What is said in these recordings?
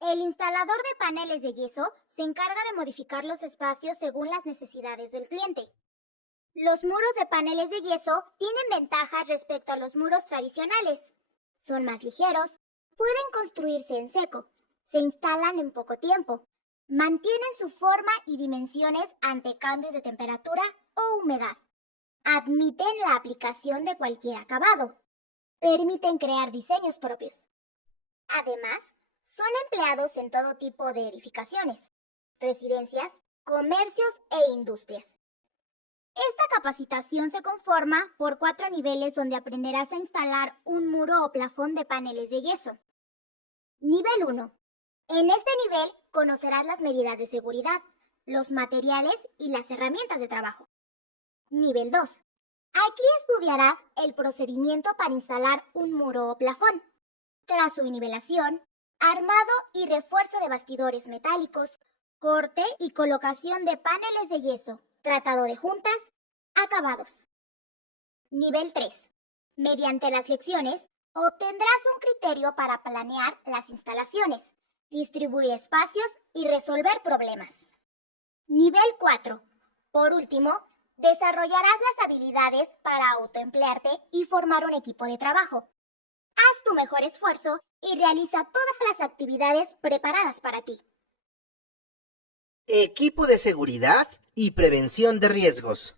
El instalador de paneles de yeso se encarga de modificar los espacios según las necesidades del cliente. Los muros de paneles de yeso tienen ventajas respecto a los muros tradicionales. Son más ligeros, pueden construirse en seco, se instalan en poco tiempo, mantienen su forma y dimensiones ante cambios de temperatura o humedad. Admiten la aplicación de cualquier acabado. Permiten crear diseños propios. Además, son empleados en todo tipo de edificaciones, residencias, comercios e industrias. Esta capacitación se conforma por 4 niveles donde aprenderás a instalar un muro o plafón de paneles de yeso. Nivel 1. En este nivel conocerás las medidas de seguridad, los materiales y las herramientas de trabajo. Nivel 2. Aquí estudiarás el procedimiento para instalar un muro o plafón. Trazo y nivelación, armado y refuerzo de bastidores metálicos, corte y colocación de paneles de yeso, tratado de juntas, acabados. Nivel 3. Mediante las lecciones, obtendrás un criterio para planear las instalaciones, distribuir espacios y resolver problemas. Nivel 4. Por último, desarrollarás las habilidades para autoemplearte y formar un equipo de trabajo. Haz tu mejor esfuerzo y realiza todas las actividades preparadas para ti. Equipo de seguridad y prevención de riesgos.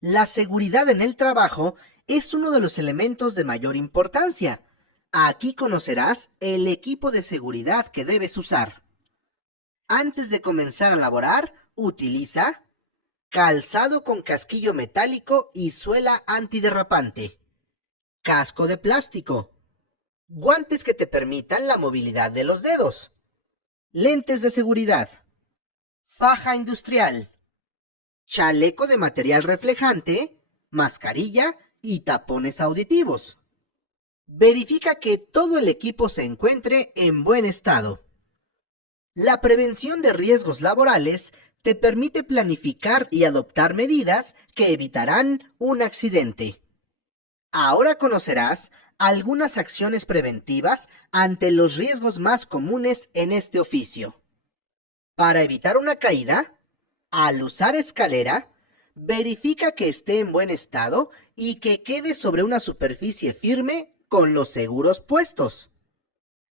La seguridad en el trabajo es uno de los elementos de mayor importancia. Aquí conocerás el equipo de seguridad que debes usar. Antes de comenzar a laborar, utiliza calzado con casquillo metálico y suela antiderrapante, casco de plástico, guantes que te permitan la movilidad de los dedos, lentes de seguridad, faja industrial, chaleco de material reflejante, mascarilla y tapones auditivos. Verifica que todo el equipo se encuentre en buen estado. La prevención de riesgos laborales te permite planificar y adoptar medidas que evitarán un accidente. Ahora conocerás algunas acciones preventivas ante los riesgos más comunes en este oficio. Para evitar una caída, al usar escalera, verifica que esté en buen estado y que quede sobre una superficie firme con los seguros puestos.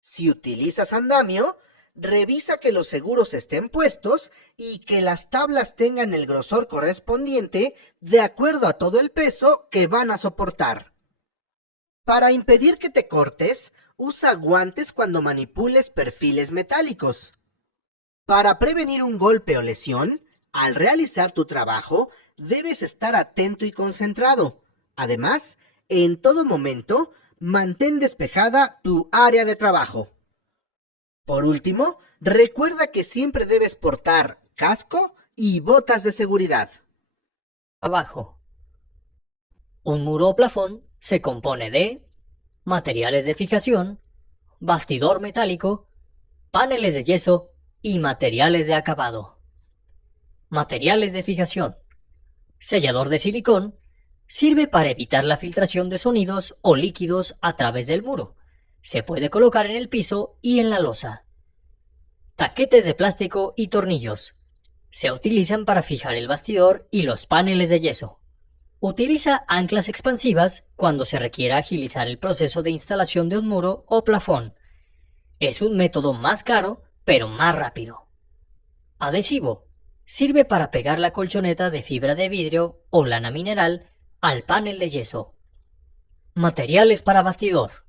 Si utilizas andamio, revisa que los seguros estén puestos y que las tablas tengan el grosor correspondiente de acuerdo a todo el peso que van a soportar. Para impedir que te cortes, usa guantes cuando manipules perfiles metálicos. Para prevenir un golpe o lesión, al realizar tu trabajo, debes estar atento y concentrado. Además, en todo momento, mantén despejada tu área de trabajo. Por último, recuerda que siempre debes portar casco y botas de seguridad. Abajo. Un muro o plafón se compone de materiales de fijación, bastidor metálico, paneles de yeso y materiales de acabado. Materiales de fijación. Sellador de silicón sirve para evitar la filtración de sonidos o líquidos a través del muro. Se puede colocar en el piso y en la losa. Taquetes de plástico y tornillos. Se utilizan para fijar el bastidor y los paneles de yeso. Utiliza anclas expansivas cuando se requiera agilizar el proceso de instalación de un muro o plafón. Es un método más caro, pero más rápido. Adhesivo. Sirve para pegar la colchoneta de fibra de vidrio o lana mineral al panel de yeso. Materiales para bastidor.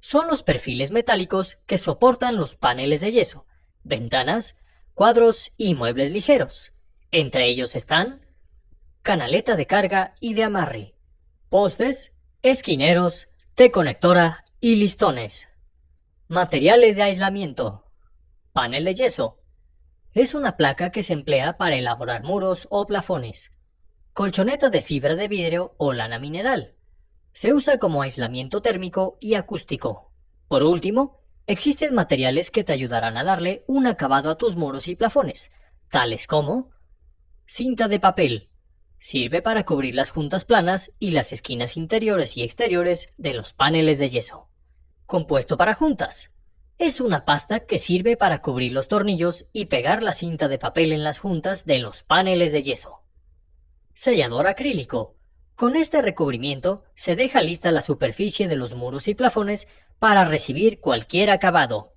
Son los perfiles metálicos que soportan los paneles de yeso, ventanas, cuadros y muebles ligeros. Entre ellos están canaleta de carga y de amarre, postes, esquineros, T-conectora y listones. Materiales de aislamiento. Panel de yeso. Es una placa que se emplea para elaborar muros o plafones. Colchoneta de fibra de vidrio o lana mineral. Se usa como aislamiento térmico y acústico. Por último, existen materiales que te ayudarán a darle un acabado a tus muros y plafones, tales como cinta de papel. Sirve para cubrir las juntas planas y las esquinas interiores y exteriores de los paneles de yeso. Compuesto para juntas. Es una pasta que sirve para cubrir los tornillos y pegar la cinta de papel en las juntas de los paneles de yeso. Sellador acrílico. Con este recubrimiento se deja lista la superficie de los muros y plafones para recibir cualquier acabado.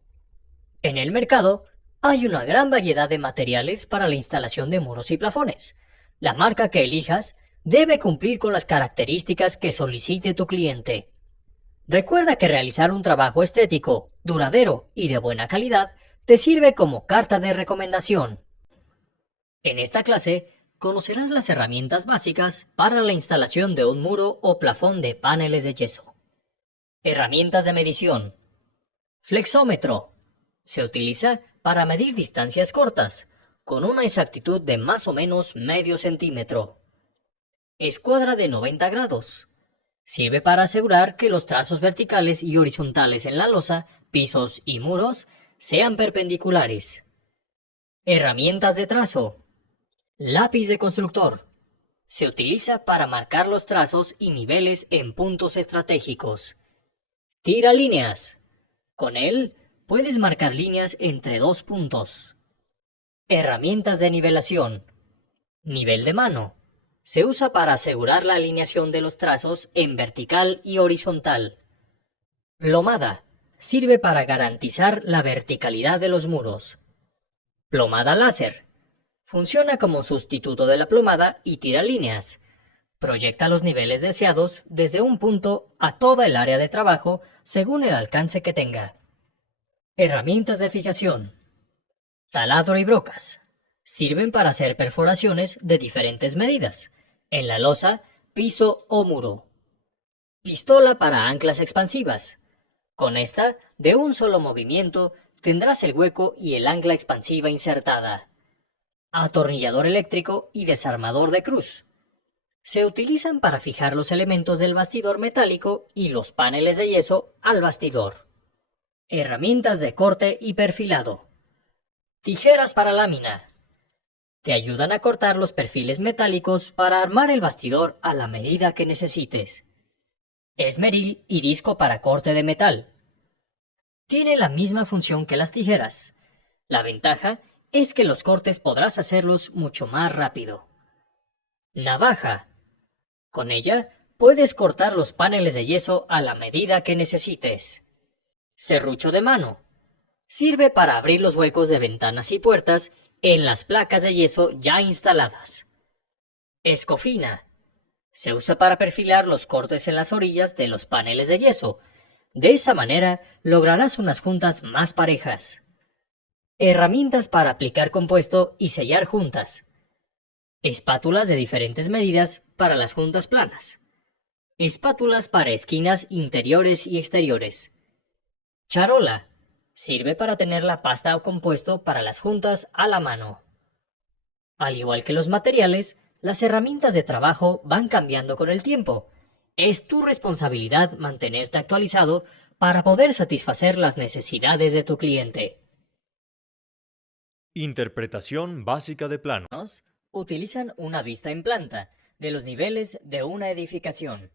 En el mercado hay una gran variedad de materiales para la instalación de muros y plafones. La marca que elijas debe cumplir con las características que solicite tu cliente. Recuerda que realizar un trabajo estético, duradero y de buena calidad te sirve como carta de recomendación. En esta clase conocerás las herramientas básicas para la instalación de un muro o plafón de paneles de yeso. Herramientas de medición. Flexómetro. Se utiliza para medir distancias cortas, con una exactitud de más o menos medio centímetro. Escuadra de 90 grados. Sirve para asegurar que los trazos verticales y horizontales en la losa, pisos y muros sean perpendiculares. Herramientas de trazo. Lápiz de constructor. Se utiliza para marcar los trazos y niveles en puntos estratégicos. Tiralíneas. Con él puedes marcar líneas entre dos puntos. Herramientas de nivelación. Nivel de mano. Se usa para asegurar la alineación de los trazos en vertical y horizontal. Plomada. Sirve para garantizar la verticalidad de los muros. Plomada láser. Funciona como sustituto de la plomada y tira líneas. Proyecta los niveles deseados desde un punto a toda el área de trabajo según el alcance que tenga. Herramientas de fijación. Taladro y brocas. Sirven para hacer perforaciones de diferentes medidas, en la losa, piso o muro. Pistola para anclas expansivas. Con esta, de un solo movimiento, tendrás el hueco y el ancla expansiva insertada. Atornillador eléctrico y desarmador de cruz. Se utilizan para fijar los elementos del bastidor metálico y los paneles de yeso al bastidor. Herramientas de corte y perfilado. Tijeras para lámina. Te ayudan a cortar los perfiles metálicos para armar el bastidor a la medida que necesites. Esmeril y disco para corte de metal. Tiene la misma función que las tijeras. La ventaja es que los cortes podrás hacerlos mucho más rápido. Navaja. Con ella puedes cortar los paneles de yeso a la medida que necesites. Serrucho de mano. Sirve para abrir los huecos de ventanas y puertas en las placas de yeso ya instaladas. Escofina. Se usa para perfilar los cortes en las orillas de los paneles de yeso. De esa manera lograrás unas juntas más parejas. Herramientas para aplicar compuesto y sellar juntas. Espátulas de diferentes medidas para las juntas planas. Espátulas para esquinas interiores y exteriores. Charola. Sirve para tener la pasta o compuesto para las juntas a la mano. Al igual que los materiales, las herramientas de trabajo van cambiando con el tiempo. Es tu responsabilidad mantenerte actualizado para poder satisfacer las necesidades de tu cliente. Interpretación básica de planos. Utilizan una vista en planta de los niveles de una edificación.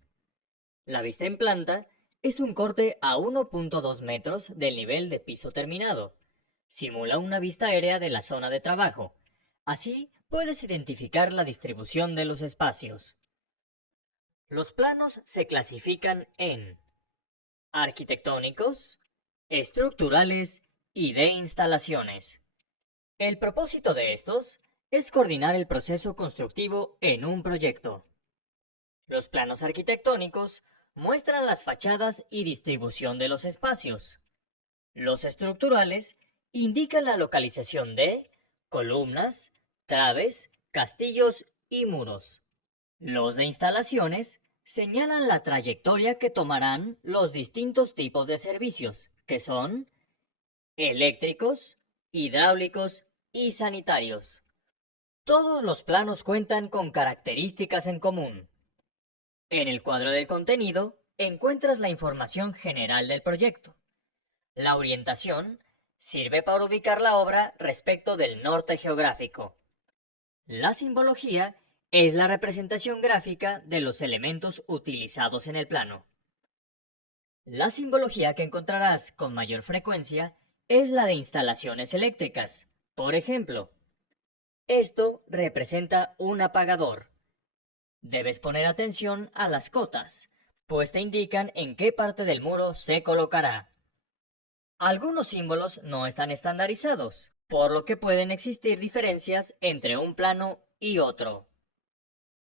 La vista en planta es un corte a 1.2 metros del nivel de piso terminado. Simula una vista aérea de la zona de trabajo. Así puedes identificar la distribución de los espacios. Los planos se clasifican en arquitectónicos, estructurales y de instalaciones. El propósito de estos es coordinar el proceso constructivo en un proyecto. Los planos arquitectónicos muestran las fachadas y distribución de los espacios. Los estructurales indican la localización de columnas, traves, castillos y muros. Los de instalaciones señalan la trayectoria que tomarán los distintos tipos de servicios, que son eléctricos, hidráulicos y sanitarios. Todos los planos cuentan con características en común. En el cuadro del contenido encuentras la información general del proyecto. La orientación sirve para ubicar la obra respecto del norte geográfico. La simbología es la representación gráfica de los elementos utilizados en el plano. La simbología que encontrarás con mayor frecuencia es la de instalaciones eléctricas. Por ejemplo, esto representa un apagador. Debes poner atención a las cotas, pues te indican en qué parte del muro se colocará. Algunos símbolos no están estandarizados, por lo que pueden existir diferencias entre un plano y otro.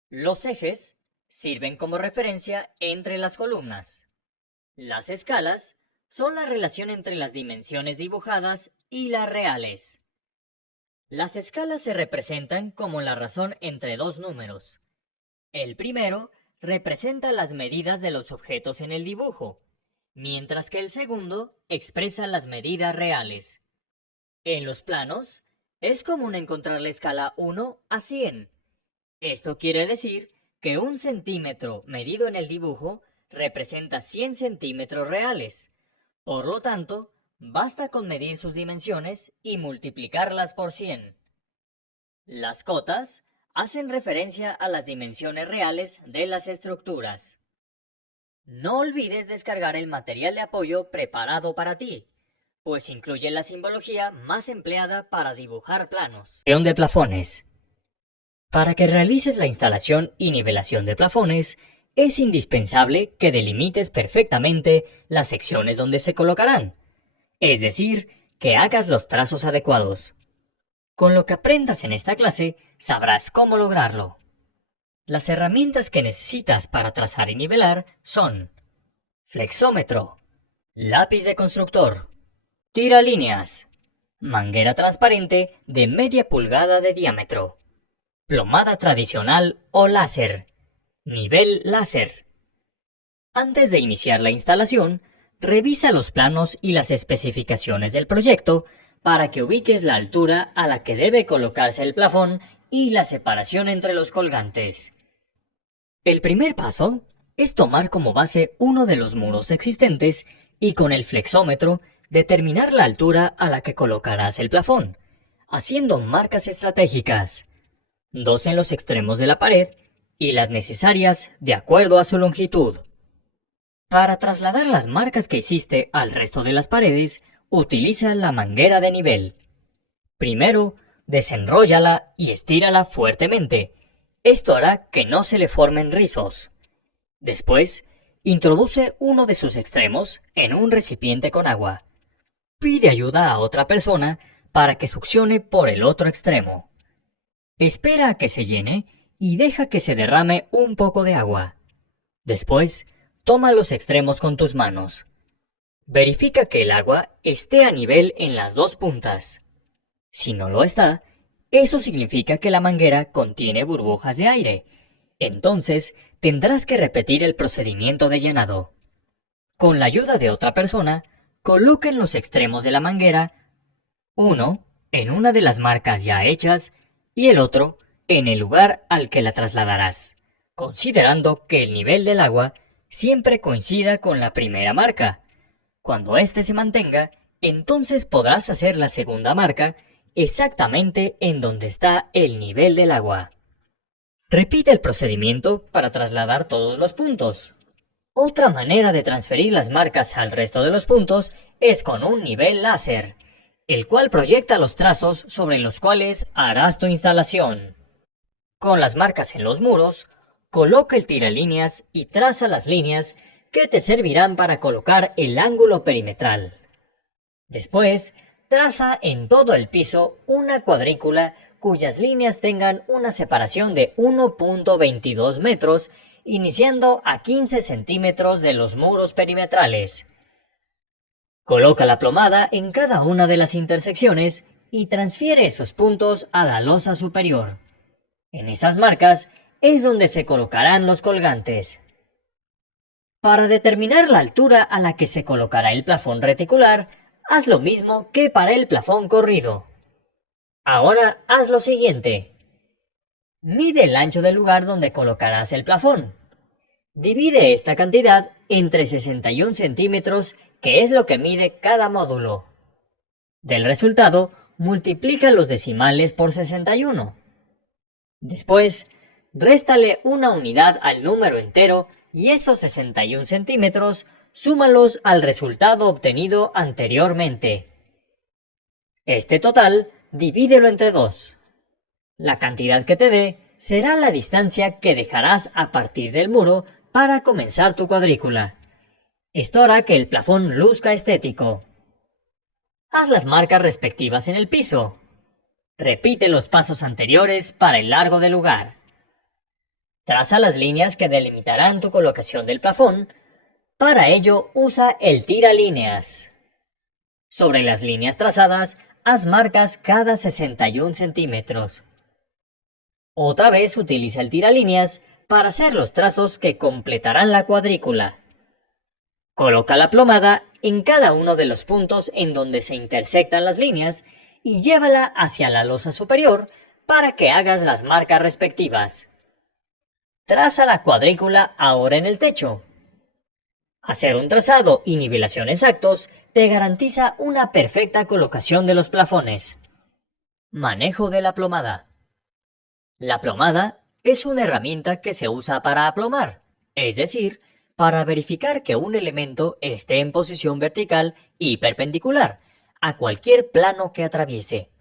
Los ejes sirven como referencia entre las columnas. Las escalas son la relación entre las dimensiones dibujadas y las reales. Las escalas se representan como la razón entre dos números. El primero representa las medidas de los objetos en el dibujo, mientras que el segundo expresa las medidas reales. En los planos, es común encontrar la escala 1 a 100. Esto quiere decir que 1 centímetro medido en el dibujo representa 100 centímetros reales. Por lo tanto, basta con medir sus dimensiones y multiplicarlas por 100. Las cotas hacen referencia a las dimensiones reales de las estructuras. No olvides descargar el material de apoyo preparado para ti, pues incluye la simbología más empleada para dibujar planos. De plafones. Para que realices la instalación y nivelación de plafones, es indispensable que delimites perfectamente las secciones donde se colocarán, es decir, que hagas los trazos adecuados. Con lo que aprendas en esta clase, sabrás cómo lograrlo. Las herramientas que necesitas para trazar y nivelar son flexómetro, lápiz de constructor, tiralíneas, manguera transparente de media pulgada de diámetro, plomada tradicional o láser, nivel láser. Antes de iniciar la instalación, revisa los planos y las especificaciones del proyecto para que ubiques la altura a la que debe colocarse el plafón y la separación entre los colgantes. El primer paso es tomar como base uno de los muros existentes y con el flexómetro determinar la altura a la que colocarás el plafón, haciendo marcas estratégicas, 2 en los extremos de la pared y las necesarias de acuerdo a su longitud. Para trasladar las marcas que hiciste al resto de las paredes, utiliza la manguera de nivel. Primero, desenróllala y estírala fuertemente. Esto hará que no se le formen rizos. Después, introduce uno de sus extremos en un recipiente con agua. Pide ayuda a otra persona para que succione por el otro extremo. Espera a que se llene y deja que se derrame un poco de agua. Después, toma los extremos con tus manos. Verifica que el agua esté a nivel en las dos puntas. Si no lo está, eso significa que la manguera contiene burbujas de aire. Entonces, tendrás que repetir el procedimiento de llenado. Con la ayuda de otra persona, coloca en los extremos de la manguera, uno en una de las marcas ya hechas y el otro en el lugar al que la trasladarás, considerando que el nivel del agua siempre coincida con la primera marca. Cuando éste se mantenga, entonces podrás hacer la segunda marca exactamente en donde está el nivel del agua. Repite el procedimiento para trasladar todos los puntos. Otra manera de transferir las marcas al resto de los puntos es con un nivel láser, el cual proyecta los trazos sobre los cuales harás tu instalación. Con las marcas en los muros, coloca el tiralíneas y traza las líneas que te servirán para colocar el ángulo perimetral. Después, traza en todo el piso una cuadrícula cuyas líneas tengan una separación de 1.22 metros, iniciando a 15 centímetros de los muros perimetrales. Coloca la plomada en cada una de las intersecciones y transfiere esos puntos a la losa superior. En esas marcas es donde se colocarán los colgantes. Para determinar la altura a la que se colocará el plafón reticular, haz lo mismo que para el plafón corrido. Ahora haz lo siguiente. Mide el ancho del lugar donde colocarás el plafón. Divide esta cantidad entre 61 centímetros, que es lo que mide cada módulo. Del resultado, multiplica los decimales por 61. Después, réstale una unidad al número entero y esos 61 centímetros súmalos al resultado obtenido anteriormente. Este total, divídelo entre 2. La cantidad que te dé será la distancia que dejarás a partir del muro para comenzar tu cuadrícula. Esto hará que el plafón luzca estético. Haz las marcas respectivas en el piso. Repite los pasos anteriores para el largo del lugar. Traza las líneas que delimitarán tu colocación del plafón. Para ello, usa el tiralíneas. Sobre las líneas trazadas, haz marcas cada 61 centímetros. Otra vez utiliza el tiralíneas para hacer los trazos que completarán la cuadrícula. Coloca la plomada en cada uno de los puntos en donde se intersectan las líneas y llévala hacia la losa superior para que hagas las marcas respectivas. Traza la cuadrícula ahora en el techo. Hacer un trazado y nivelación exactos te garantiza una perfecta colocación de los plafones. Manejo de la plomada. La plomada es una herramienta que se usa para aplomar, es decir, para verificar que un elemento esté en posición vertical y perpendicular a cualquier plano que atraviese.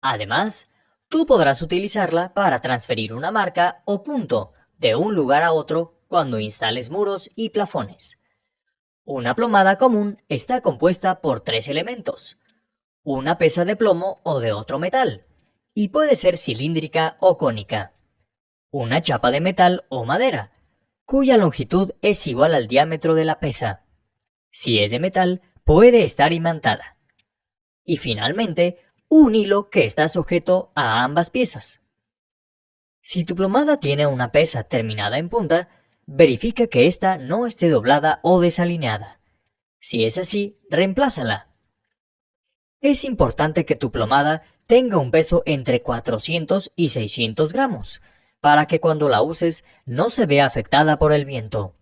Además, tú podrás utilizarla para transferir una marca o punto de un lugar a otro cuando instales muros y plafones. Una plomada común está compuesta por 3 elementos: una pesa de plomo o de otro metal, y puede ser cilíndrica o cónica; una chapa de metal o madera, cuya longitud es igual al diámetro de la pesa. Si es de metal, puede estar imantada. Y finalmente, un hilo que está sujeto a ambas piezas. Si tu plomada tiene una pesa terminada en punta, verifica que ésta no esté doblada o desalineada. Si es así, reemplázala. Es importante que tu plomada tenga un peso entre 400 y 600 gramos, para que cuando la uses no se vea afectada por el viento.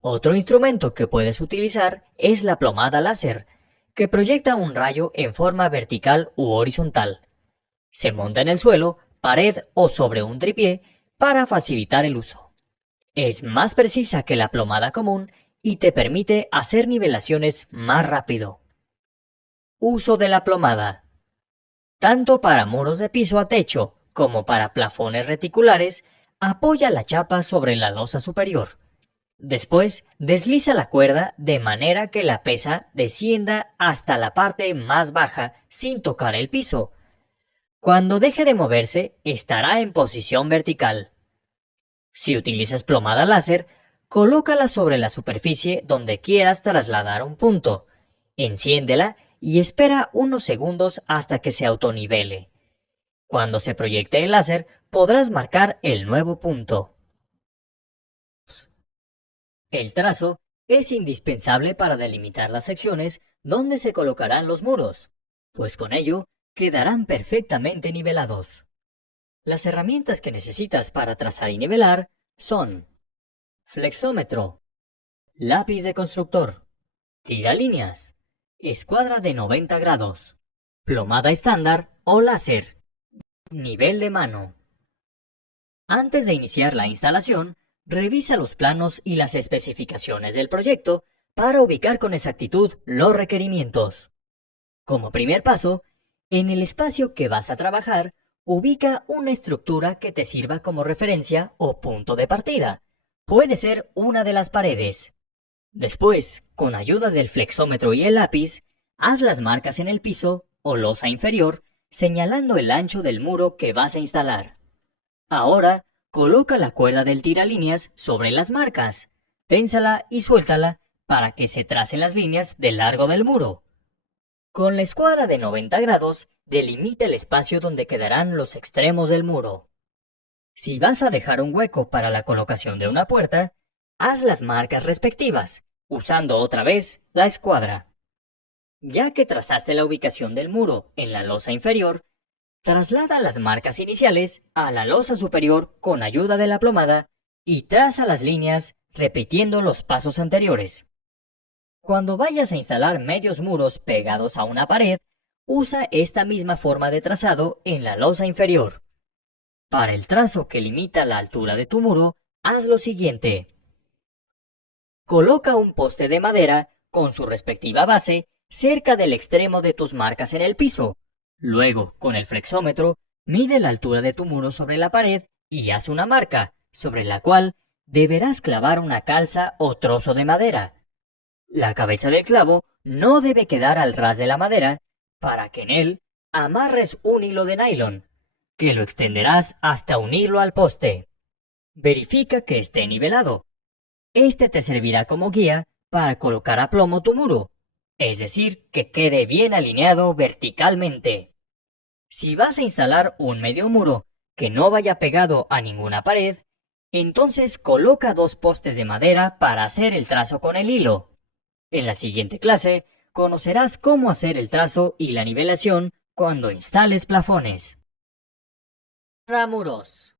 Otro instrumento que puedes utilizar es la plomada láser, que proyecta un rayo en forma vertical u horizontal. Se monta en el suelo, pared o sobre un tripié para facilitar el uso. Es más precisa que la plomada común y te permite hacer nivelaciones más rápido. Uso de la plomada. Tanto para muros de piso a techo como para plafones reticulares, apoya la chapa sobre la losa superior. Después, desliza la cuerda de manera que la pesa descienda hasta la parte más baja sin tocar el piso. Cuando deje de moverse, estará en posición vertical. Si utilizas plomada láser, colócala sobre la superficie donde quieras trasladar un punto. Enciéndela y espera unos segundos hasta que se autonivele. Cuando se proyecte el láser, podrás marcar el nuevo punto. El trazo es indispensable para delimitar las secciones donde se colocarán los muros, pues con ello quedarán perfectamente nivelados. Las herramientas que necesitas para trazar y nivelar son flexómetro, lápiz de constructor, tiralíneas, escuadra de 90 grados, plomada estándar o láser, nivel de mano. Antes de iniciar la instalación, revisa los planos y las especificaciones del proyecto para ubicar con exactitud los requerimientos. Como primer paso, en el espacio que vas a trabajar, ubica una estructura que te sirva como referencia o punto de partida. Puede ser una de las paredes. Después, con ayuda del flexómetro y el lápiz, haz las marcas en el piso o losa inferior, señalando el ancho del muro que vas a instalar. Ahora, coloca la cuerda del tiralíneas sobre las marcas, ténsala y suéltala para que se tracen las líneas del largo del muro. Con la escuadra de 90 grados, delimita el espacio donde quedarán los extremos del muro. Si vas a dejar un hueco para la colocación de una puerta, haz las marcas respectivas, usando otra vez la escuadra. Ya que trazaste la ubicación del muro en la losa inferior, traslada las marcas iniciales a la losa superior con ayuda de la plomada y traza las líneas repitiendo los pasos anteriores. Cuando vayas a instalar medios muros pegados a una pared, usa esta misma forma de trazado en la losa inferior. Para el trazo que limita la altura de tu muro, haz lo siguiente. Coloca un poste de madera con su respectiva base cerca del extremo de tus marcas en el piso. Luego, con el flexómetro, mide la altura de tu muro sobre la pared y haz una marca, sobre la cual deberás clavar una calza o trozo de madera. La cabeza del clavo no debe quedar al ras de la madera para que en él amarres un hilo de nylon, que lo extenderás hasta unirlo al poste. Verifica que esté nivelado. Este te servirá como guía para colocar a plomo tu muro, es decir, que quede bien alineado verticalmente. Si vas a instalar un medio muro que no vaya pegado a ninguna pared, entonces coloca 2 postes de madera para hacer el trazo con el hilo. En la siguiente clase conocerás cómo hacer el trazo y la nivelación cuando instales plafones. Muros.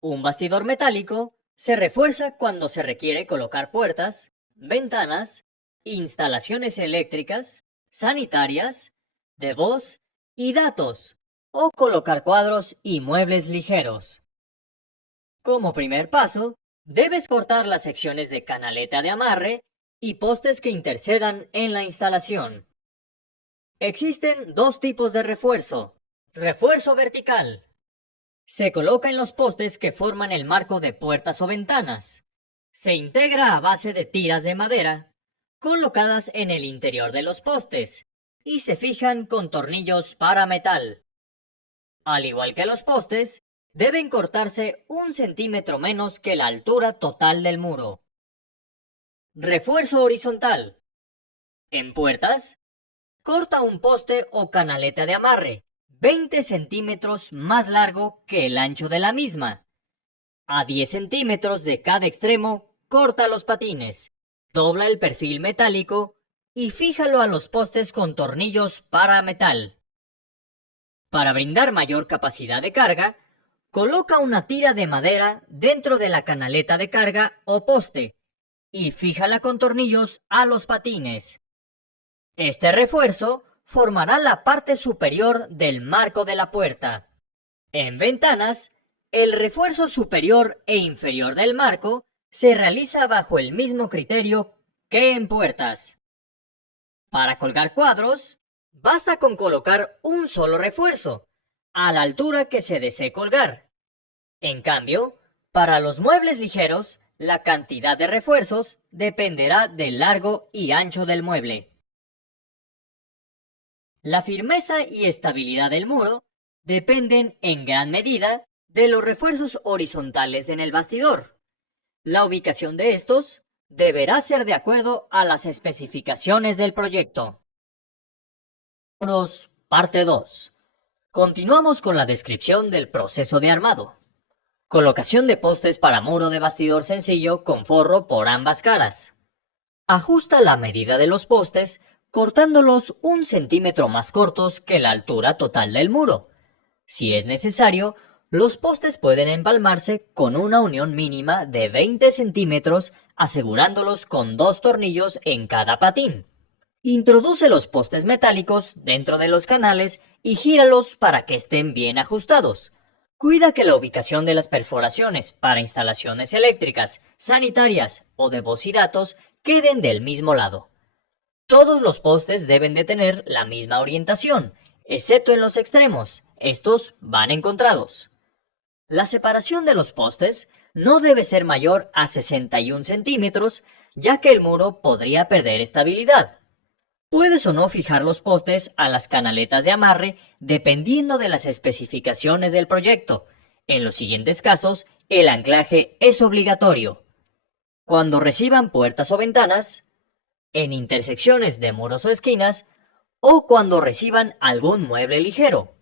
Un bastidor metálico se refuerza cuando se requiere colocar puertas, ventanas, instalaciones eléctricas, sanitarias, de voz y datos, o colocar cuadros y muebles ligeros. Como primer paso, debes cortar las secciones de canaleta de amarre y postes que intercedan en la instalación. Existen 2 tipos de refuerzo. Refuerzo vertical. Se coloca en los postes que forman el marco de puertas o ventanas. Se integra a base de tiras de madera, colocadas en el interior de los postes, y se fijan con tornillos para metal. Al igual que los postes, deben cortarse 1 centímetro menos que la altura total del muro. Refuerzo horizontal. En puertas, corta un poste o canaleta de amarre 20 centímetros más largo que el ancho de la misma. A 10 centímetros de cada extremo, corta los patines, dobla el perfil metálico y fíjalo a los postes con tornillos para metal. Para brindar mayor capacidad de carga, coloca una tira de madera dentro de la canaleta de carga o poste y fíjala con tornillos a los patines. Este refuerzo formará la parte superior del marco de la puerta. En ventanas, el refuerzo superior e inferior del marco se realiza bajo el mismo criterio que en puertas. Para colgar cuadros, basta con colocar un solo refuerzo, a la altura que se desee colgar. En cambio, para los muebles ligeros, la cantidad de refuerzos dependerá del largo y ancho del mueble. La firmeza y estabilidad del muro dependen en gran medida de los refuerzos horizontales en el bastidor. La ubicación de estos deberá ser de acuerdo a las especificaciones del proyecto. Muros, parte 2. Continuamos con la descripción del proceso de armado. Colocación de postes para muro de bastidor sencillo con forro por ambas caras. Ajusta la medida de los postes cortándolos 1 centímetro más cortos que la altura total del muro. Si es necesario, los postes pueden empalmarse con una unión mínima de 20 centímetros, asegurándolos con 2 tornillos en cada patín. Introduce los postes metálicos dentro de los canales y gíralos para que estén bien ajustados. Cuida que la ubicación de las perforaciones para instalaciones eléctricas, sanitarias o de voz y datos queden del mismo lado. Todos los postes deben de tener la misma orientación, excepto en los extremos. Estos van encontrados. La separación de los postes no debe ser mayor a 61 centímetros, ya que el muro podría perder estabilidad. Puedes o no fijar los postes a las canaletas de amarre dependiendo de las especificaciones del proyecto. En los siguientes casos, el anclaje es obligatorio. Cuando reciban puertas o ventanas, en intersecciones de muros o esquinas, o cuando reciban algún mueble ligero.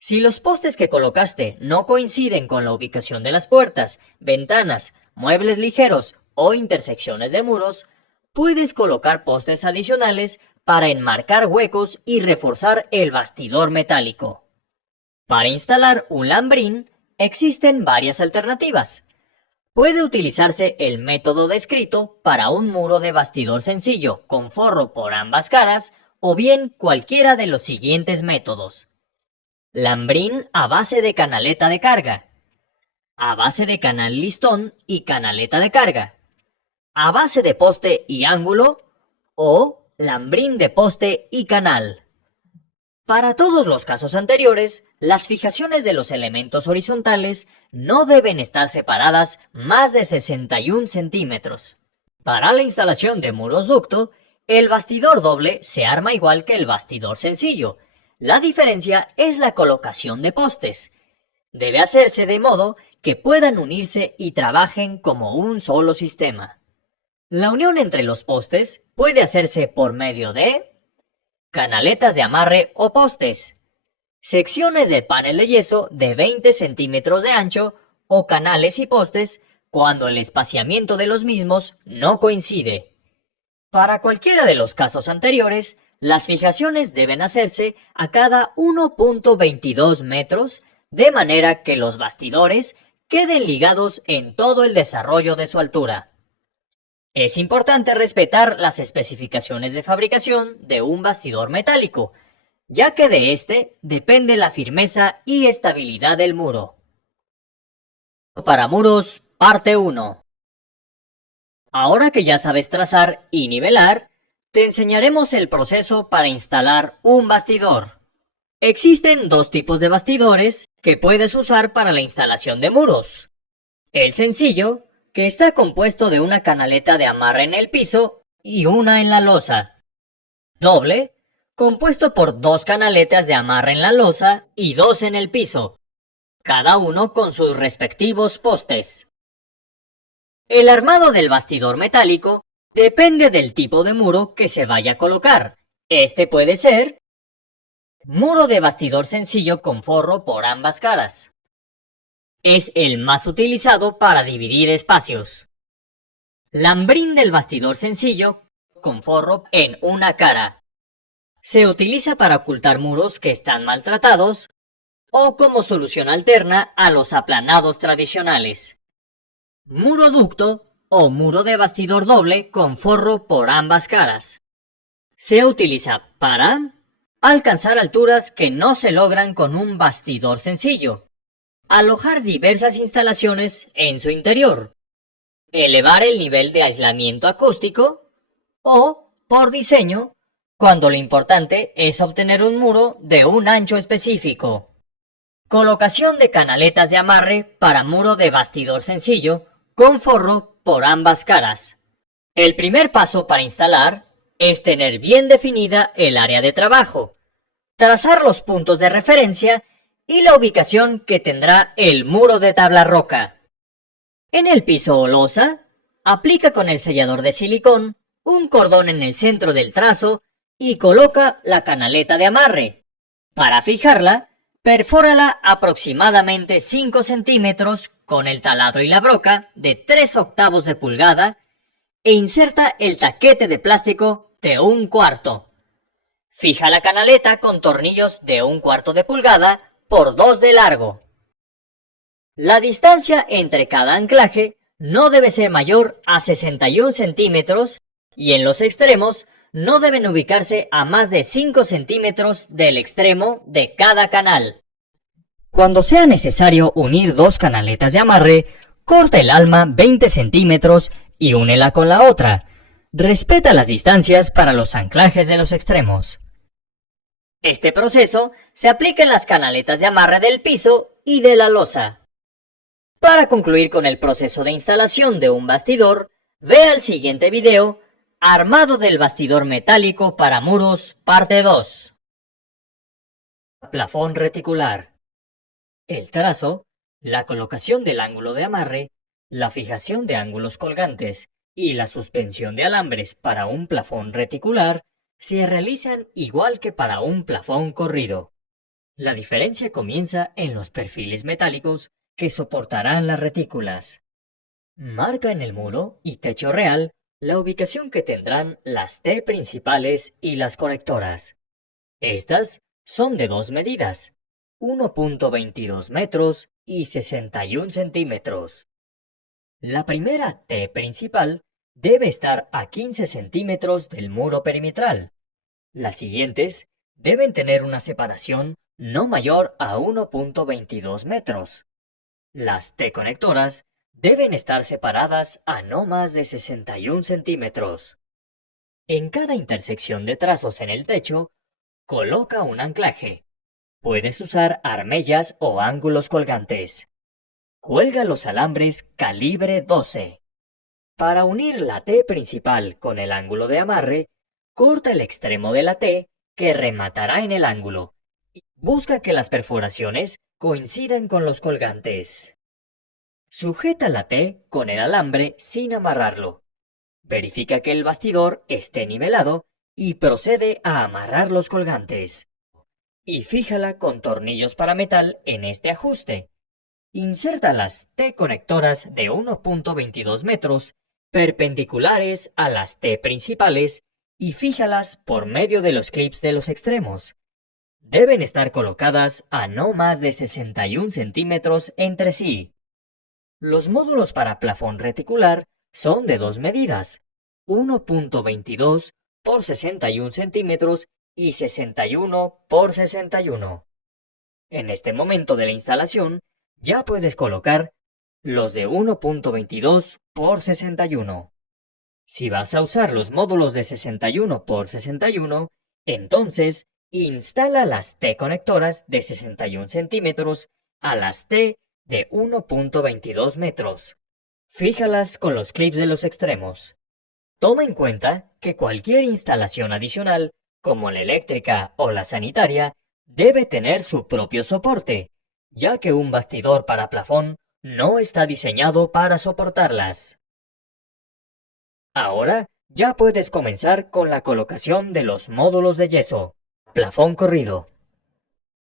Si los postes que colocaste no coinciden con la ubicación de las puertas, ventanas, muebles ligeros o intersecciones de muros, puedes colocar postes adicionales para enmarcar huecos y reforzar el bastidor metálico. Para instalar un lambrín, existen varias alternativas. Puede utilizarse el método descrito para un muro de bastidor sencillo con forro por ambas caras o bien cualquiera de los siguientes métodos. Lambrín a base de canaleta de carga, a base de canal listón y canaleta de carga, a base de poste y ángulo o lambrín de poste y canal. Para todos los casos anteriores, las fijaciones de los elementos horizontales no deben estar separadas más de 61 centímetros. Para la instalación de muros ducto, el bastidor doble se arma igual que el bastidor sencillo. La diferencia es la colocación de postes. Debe hacerse de modo que puedan unirse y trabajen como un solo sistema. La unión entre los postes puede hacerse por medio de canaletas de amarre o postes, secciones del panel de yeso de 20 centímetros de ancho o canales y postes cuando el espaciamiento de los mismos no coincide. Para cualquiera de los casos anteriores, las fijaciones deben hacerse a cada 1.22 metros de manera que los bastidores queden ligados en todo el desarrollo de su altura. Es importante respetar las especificaciones de fabricación de un bastidor metálico, ya que de este depende la firmeza y estabilidad del muro. Para muros, parte 1. Ahora que ya sabes trazar y nivelar, te enseñaremos el proceso para instalar un bastidor. Existen dos tipos de bastidores que puedes usar para la instalación de muros. El sencillo, que está compuesto de una canaleta de amarre en el piso y una en la losa. Doble, compuesto por dos canaletas de amarre en la losa y dos en el piso, cada uno con sus respectivos postes. El armado del bastidor metálico depende del tipo de muro que se vaya a colocar. Este puede ser muro de bastidor sencillo con forro por ambas caras. Es el más utilizado para dividir espacios. Lambrín del bastidor sencillo con forro en una cara. Se utiliza para ocultar muros que están maltratados o como solución alterna a los aplanados tradicionales. Muro ducto o muro de bastidor doble con forro por ambas caras. Se utiliza para alcanzar alturas que no se logran con un bastidor sencillo. Alojar diversas instalaciones en su interior, elevar el nivel de aislamiento acústico o, por diseño, cuando lo importante es obtener un muro de un ancho específico. Colocación de canaletas de amarre para muro de bastidor sencillo con forro por ambas caras. El primer paso para instalar es tener bien definida el área de trabajo, trazar los puntos de referencia y la ubicación que tendrá el muro de tabla roca. En el piso o losa, aplica con el sellador de silicón un cordón en el centro del trazo y coloca la canaleta de amarre. Para fijarla, perfórala aproximadamente 5 centímetros con el taladro y la broca de 3/8 de pulgada e inserta el taquete de plástico de 1/4. Fija la canaleta con tornillos de 1/4 de pulgada por 2 de largo. La distancia entre cada anclaje no debe ser mayor a 61 centímetros y en los extremos no deben ubicarse a más de 5 centímetros del extremo de cada canal. Cuando sea necesario unir dos canaletas de amarre, corta el alma 20 centímetros y únela con la otra. Respeta las distancias para los anclajes de los extremos. Este proceso se aplica en las canaletas de amarre del piso y de la losa. Para concluir con el proceso de instalación de un bastidor, vea el siguiente video, Armado del bastidor metálico para muros, parte 2. Plafón reticular. El trazo, la colocación del ángulo de amarre, la fijación de ángulos colgantes y la suspensión de alambres para un plafón reticular se realizan igual que para un plafón corrido. La diferencia comienza en los perfiles metálicos que soportarán las retículas. Marca en el muro y techo real la ubicación que tendrán las T principales y las conectoras. Estas son de dos medidas, 1.22 metros y 61 centímetros. La primera T principal debe estar a 15 centímetros del muro perimetral. Las siguientes deben tener una separación no mayor a 1.22 metros. Las T conectoras deben estar separadas a no más de 61 centímetros. En cada intersección de trazos en el techo, coloca un anclaje. Puedes usar armellas o ángulos colgantes. Cuelga los alambres calibre 12. Para unir la T principal con el ángulo de amarre, corta el extremo de la T que rematará en el ángulo. Busca que las perforaciones coincidan con los colgantes. Sujeta la T con el alambre sin amarrarlo. Verifica que el bastidor esté nivelado y procede a amarrar los colgantes. Y fíjala con tornillos para metal en este ajuste. Inserta las T conectoras de 1.22 metros perpendiculares a las T principales y fíjalas por medio de los clips de los extremos. Deben estar colocadas a no más de 61 centímetros entre sí. Los módulos para plafón reticular son de dos medidas, 1.22 por 61 centímetros y 61 por 61. En este momento de la instalación, ya puedes colocar los de 1.22 por 61. Si vas a usar los módulos de 61 por 61, entonces instala las T conectoras de 61 centímetros a las T de 1.22 metros. Fíjalas con los clips de los extremos. Toma en cuenta que cualquier instalación adicional, como la eléctrica o la sanitaria, debe tener su propio soporte, ya que un bastidor para plafón no está diseñado para soportarlas. Ahora ya puedes comenzar con la colocación de los módulos de yeso. Plafón corrido.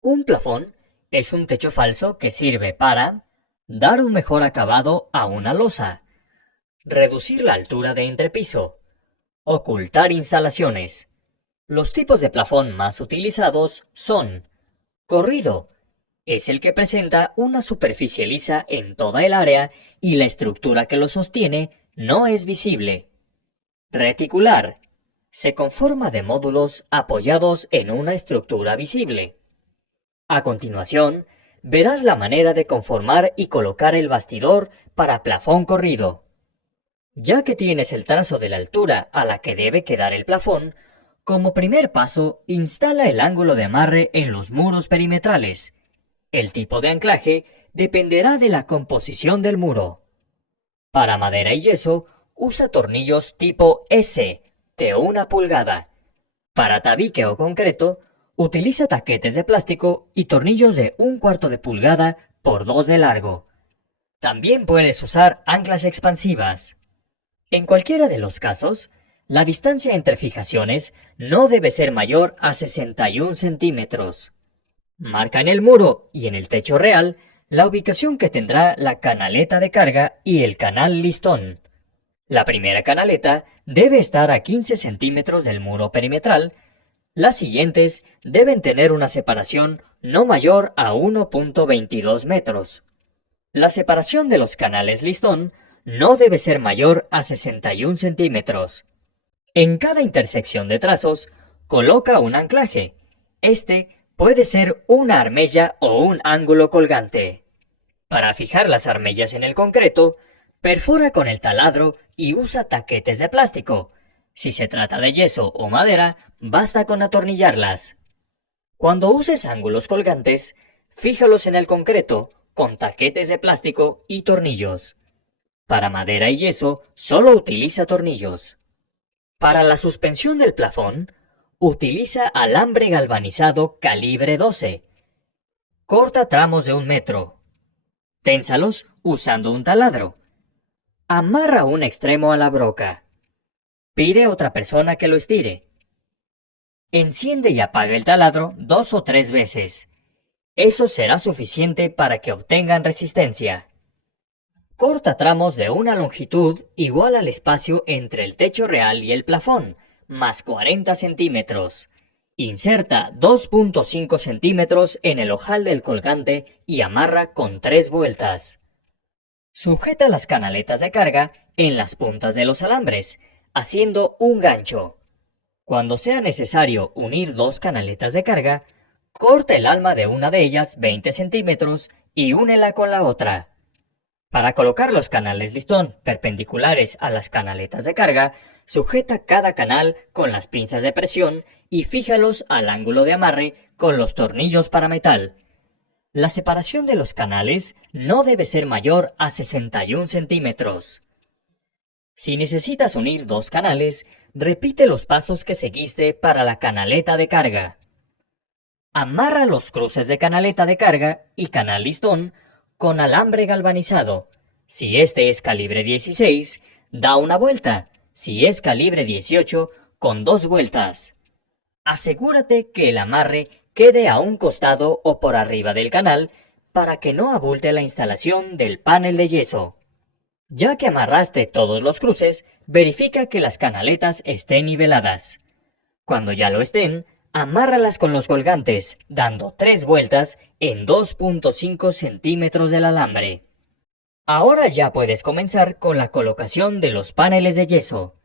Un plafón es un techo falso que sirve para dar un mejor acabado a una losa, reducir la altura de entrepiso, ocultar instalaciones. Los tipos de plafón más utilizados son corrido. Es el que presenta una superficie lisa en toda el área y la estructura que lo sostiene no es visible. Reticular. Se conforma de módulos apoyados en una estructura visible. A continuación, verás la manera de conformar y colocar el bastidor para plafón corrido. Ya que tienes el trazo de la altura a la que debe quedar el plafón, como primer paso, instala el ángulo de amarre en los muros perimetrales. El tipo de anclaje dependerá de la composición del muro. Para madera y yeso, usa tornillos tipo S, de 1 pulgada. Para tabique o concreto, utiliza taquetes de plástico y tornillos de 1/4 de pulgada por 2 de largo. También puedes usar anclas expansivas. En cualquiera de los casos, la distancia entre fijaciones no debe ser mayor a 61 centímetros. Marca en el muro y en el techo real la ubicación que tendrá la canaleta de carga y el canal listón. La primera canaleta debe estar a 15 centímetros del muro perimetral. Las siguientes deben tener una separación no mayor a 1.22 metros. La separación de los canales listón no debe ser mayor a 61 centímetros. En cada intersección de trazos, coloca un anclaje. Este puede ser una armella o un ángulo colgante. Para fijar las armellas en el concreto, perfora con el taladro y usa taquetes de plástico. Si se trata de yeso o madera, basta con atornillarlas. Cuando uses ángulos colgantes, fíjalos en el concreto con taquetes de plástico y tornillos. Para madera y yeso, solo utiliza tornillos. Para la suspensión del plafón, utiliza alambre galvanizado calibre 12. Corta tramos de 1 metro. Ténsalos usando un taladro. Amarra un extremo a la broca. Pide a otra persona que lo estire. Enciende y apaga el taladro 2 o 3 veces. Eso será suficiente para que obtengan resistencia. Corta tramos de una longitud igual al espacio entre el techo real y el plafón, más 40 centímetros. Inserta 2.5 centímetros en el ojal del colgante y amarra con 3 vueltas. Sujeta las canaletas de carga en las puntas de los alambres, haciendo un gancho. Cuando sea necesario unir 2 canaletas de carga, corta el alma de una de ellas 20 centímetros y únela con la otra. Para colocar los canales listón perpendiculares a las canaletas de carga, sujeta cada canal con las pinzas de presión y fíjalos al ángulo de amarre con los tornillos para metal. La separación de los canales no debe ser mayor a 61 centímetros. Si necesitas unir dos canales, repite los pasos que seguiste para la canaleta de carga. Amarra los cruces de canaleta de carga y canal listón con alambre galvanizado. Si este es calibre 16, da una vuelta. Si es calibre 18, con 2 vueltas. Asegúrate que el amarre quede a un costado o por arriba del canal para que no abulte la instalación del panel de yeso. Ya que amarraste todos los cruces, verifica que las canaletas estén niveladas. Cuando ya lo estén, amárralas con los colgantes, dando 3 vueltas en 2.5 centímetros del alambre. Ahora ya puedes comenzar con la colocación de los paneles de yeso.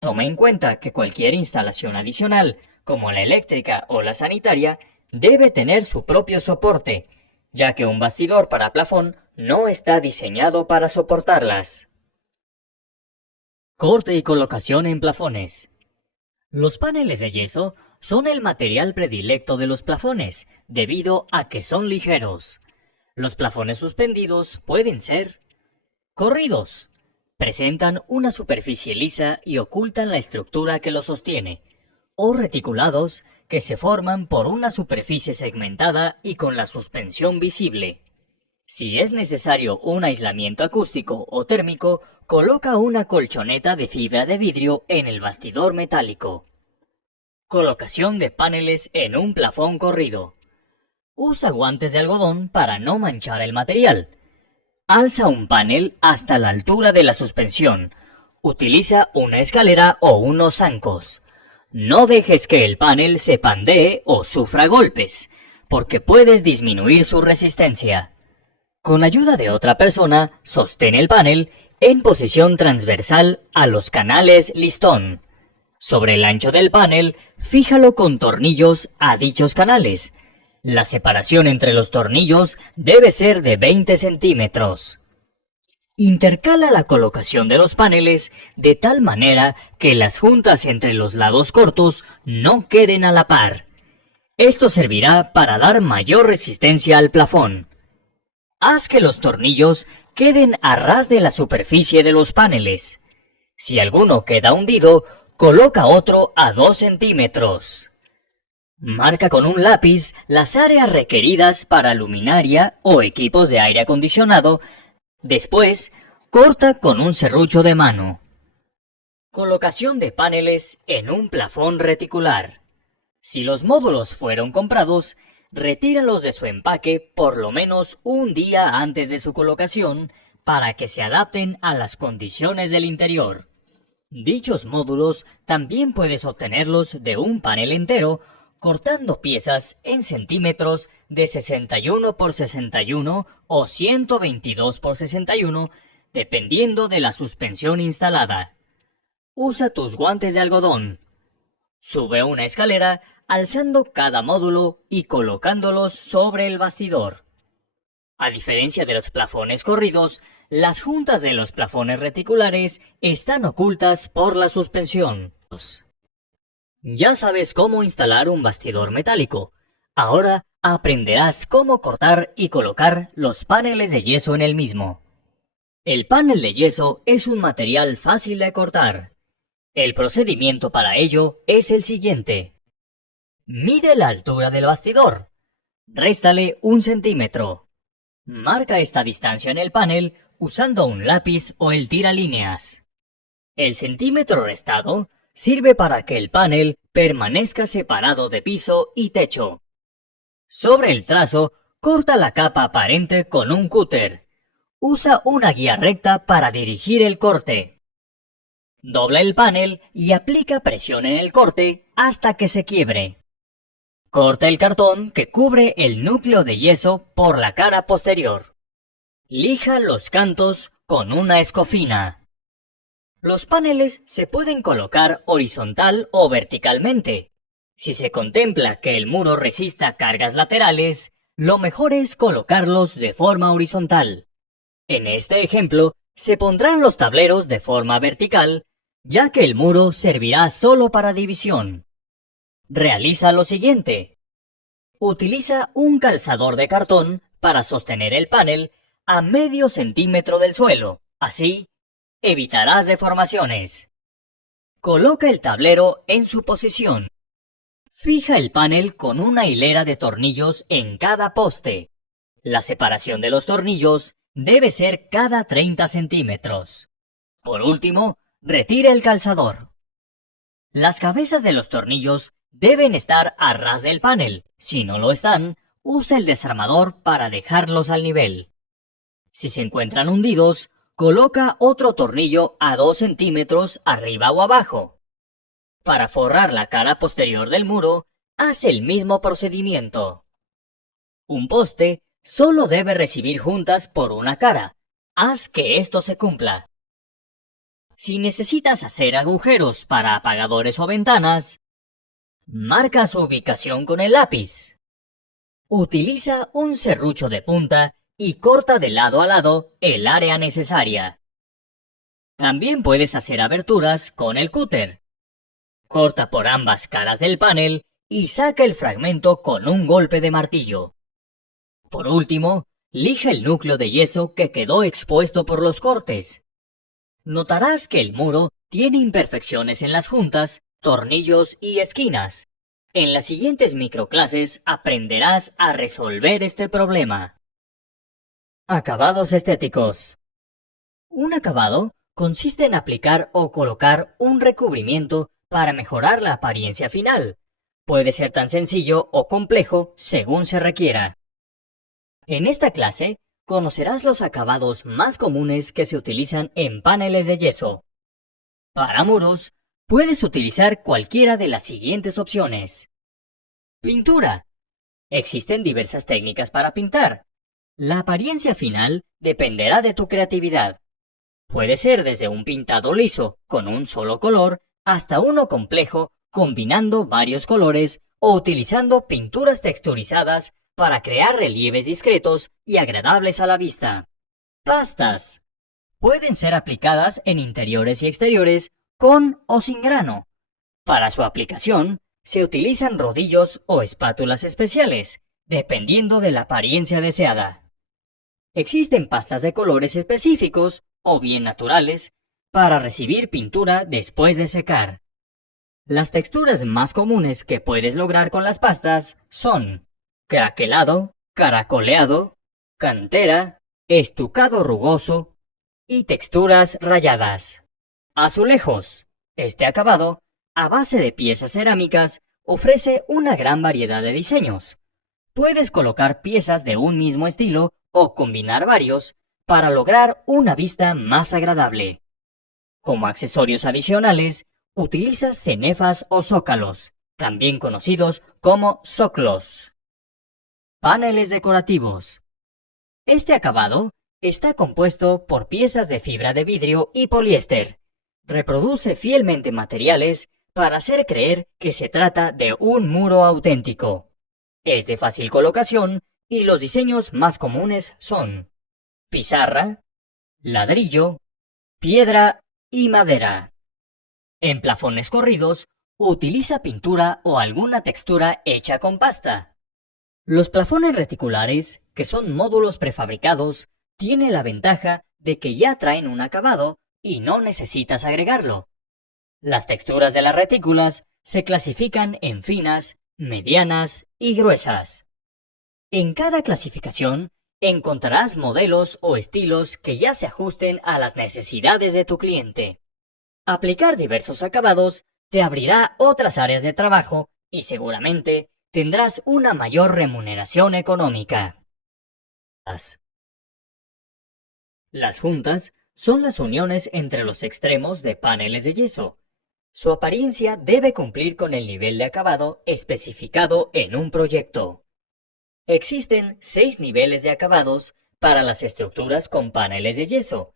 Toma en cuenta que cualquier instalación adicional, como la eléctrica o la sanitaria, debe tener su propio soporte, ya que un bastidor para plafón no está diseñado para soportarlas. Corte y colocación en plafones. Los paneles de yeso son el material predilecto de los plafones, debido a que son ligeros. Los plafones suspendidos pueden ser corridos. Presentan una superficie lisa y ocultan la estructura que los sostiene, o reticulados, que se forman por una superficie segmentada y con la suspensión visible. Si es necesario un aislamiento acústico o térmico, coloca una colchoneta de fibra de vidrio en el bastidor metálico. Colocación de paneles en un plafón corrido. Usa guantes de algodón para no manchar el material. Alza un panel hasta la altura de la suspensión. Utiliza una escalera o unos zancos. No dejes que el panel se pandee o sufra golpes, porque puedes disminuir su resistencia. Con ayuda de otra persona, sostén el panel en posición transversal a los canales listón. Sobre el ancho del panel, fíjalo con tornillos a dichos canales. La separación entre los tornillos debe ser de 20 centímetros. Intercala la colocación de los paneles de tal manera que las juntas entre los lados cortos no queden a la par. Esto servirá para dar mayor resistencia al plafón. Haz que los tornillos queden a ras de la superficie de los paneles. Si alguno queda hundido, coloca otro a 2 centímetros. Marca con un lápiz las áreas requeridas para luminaria o equipos de aire acondicionado. Después, corta con un serrucho de mano. Colocación de paneles en un plafón reticular. Si los módulos fueron comprados, retíralos de su empaque por lo menos un día antes de su colocación para que se adapten a las condiciones del interior. Dichos módulos también puedes obtenerlos de un panel entero cortando piezas en centímetros de 61 por 61 o 122 por 61, dependiendo de la suspensión instalada. Usa tus guantes de algodón. Sube una escalera alzando cada módulo y colocándolos sobre el bastidor. A diferencia de los plafones corridos, las juntas de los plafones reticulares están ocultas por la suspensión. Ya sabes cómo instalar un bastidor metálico. Ahora aprenderás cómo cortar y colocar los paneles de yeso en el mismo. El panel de yeso es un material fácil de cortar. El procedimiento para ello es el siguiente. Mide la altura del bastidor. Réstale 1 centímetro. Marca esta distancia en el panel usando un lápiz o el tiralíneas. El centímetro restado sirve para que el panel permanezca separado de piso y techo. Sobre el trazo, corta la capa aparente con un cúter. Usa una guía recta para dirigir el corte. Dobla el panel y aplica presión en el corte hasta que se quiebre. Corta el cartón que cubre el núcleo de yeso por la cara posterior. Lija los cantos con una escofina. Los paneles se pueden colocar horizontal o verticalmente. Si se contempla que el muro resista cargas laterales, lo mejor es colocarlos de forma horizontal. En este ejemplo, se pondrán los tableros de forma vertical, ya que el muro servirá solo para división. Realiza lo siguiente. Utiliza un calzador de cartón para sostener el panel a medio centímetro del suelo. Así, evitarás deformaciones. Coloca el tablero en su posición. Fija el panel con una hilera de tornillos en cada poste. La separación de los tornillos debe ser cada 30 centímetros. Por último, retire el calzador. Las cabezas de los tornillos deben estar a ras del panel. Si no lo están, usa el desarmador para dejarlos al nivel. Si se encuentran hundidos, coloca otro tornillo a 2 centímetros arriba o abajo. Para forrar la cara posterior del muro, haz el mismo procedimiento. Un poste solo debe recibir juntas por una cara. Haz que esto se cumpla. Si necesitas hacer agujeros para apagadores o ventanas, marca su ubicación con el lápiz. Utiliza un serrucho de punta y corta de lado a lado el área necesaria. También puedes hacer aberturas con el cúter. Corta por ambas caras del panel y saca el fragmento con un golpe de martillo. Por último, lija el núcleo de yeso que quedó expuesto por los cortes. Notarás que el muro tiene imperfecciones en las juntas, tornillos y esquinas. En las siguientes microclases aprenderás a resolver este problema. Acabados estéticos. Un acabado consiste en aplicar o colocar un recubrimiento para mejorar la apariencia final. Puede ser tan sencillo o complejo según se requiera. En esta clase, conocerás los acabados más comunes que se utilizan en paneles de yeso. Para muros, puedes utilizar cualquiera de las siguientes opciones. Pintura. Existen diversas técnicas para pintar. La apariencia final dependerá de tu creatividad. Puede ser desde un pintado liso con un solo color hasta uno complejo combinando varios colores o utilizando pinturas texturizadas para crear relieves discretos y agradables a la vista. Pastas. Pueden ser aplicadas en interiores y exteriores con o sin grano. Para su aplicación, se utilizan rodillos o espátulas especiales, dependiendo de la apariencia deseada. Existen pastas de colores específicos o bien naturales para recibir pintura después de secar. Las texturas más comunes que puedes lograr con las pastas son craquelado, caracoleado, cantera, estucado rugoso y texturas rayadas. Azulejos. Este acabado, a base de piezas cerámicas, ofrece una gran variedad de diseños. Puedes colocar piezas de un mismo estilo o combinar varios para lograr una vista más agradable. Como accesorios adicionales, utiliza cenefas o zócalos, también conocidos como zoclos. Paneles decorativos. Este acabado está compuesto por piezas de fibra de vidrio y poliéster. Reproduce fielmente materiales para hacer creer que se trata de un muro auténtico. Es de fácil colocación y los diseños más comunes son pizarra, ladrillo, piedra y madera. En plafones corridos, utiliza pintura o alguna textura hecha con pasta. Los plafones reticulares, que son módulos prefabricados, tienen la ventaja de que ya traen un acabado y no necesitas agregarlo. Las texturas de las retículas se clasifican en finas, medianas y gruesas. En cada clasificación encontrarás modelos o estilos que ya se ajusten a las necesidades de tu cliente. Aplicar diversos acabados te abrirá otras áreas de trabajo y seguramente tendrás una mayor remuneración económica. Las juntas son las uniones entre los extremos de paneles de yeso. Su apariencia debe cumplir con el nivel de acabado especificado en un proyecto. Existen 6 niveles de acabados para las estructuras con paneles de yeso.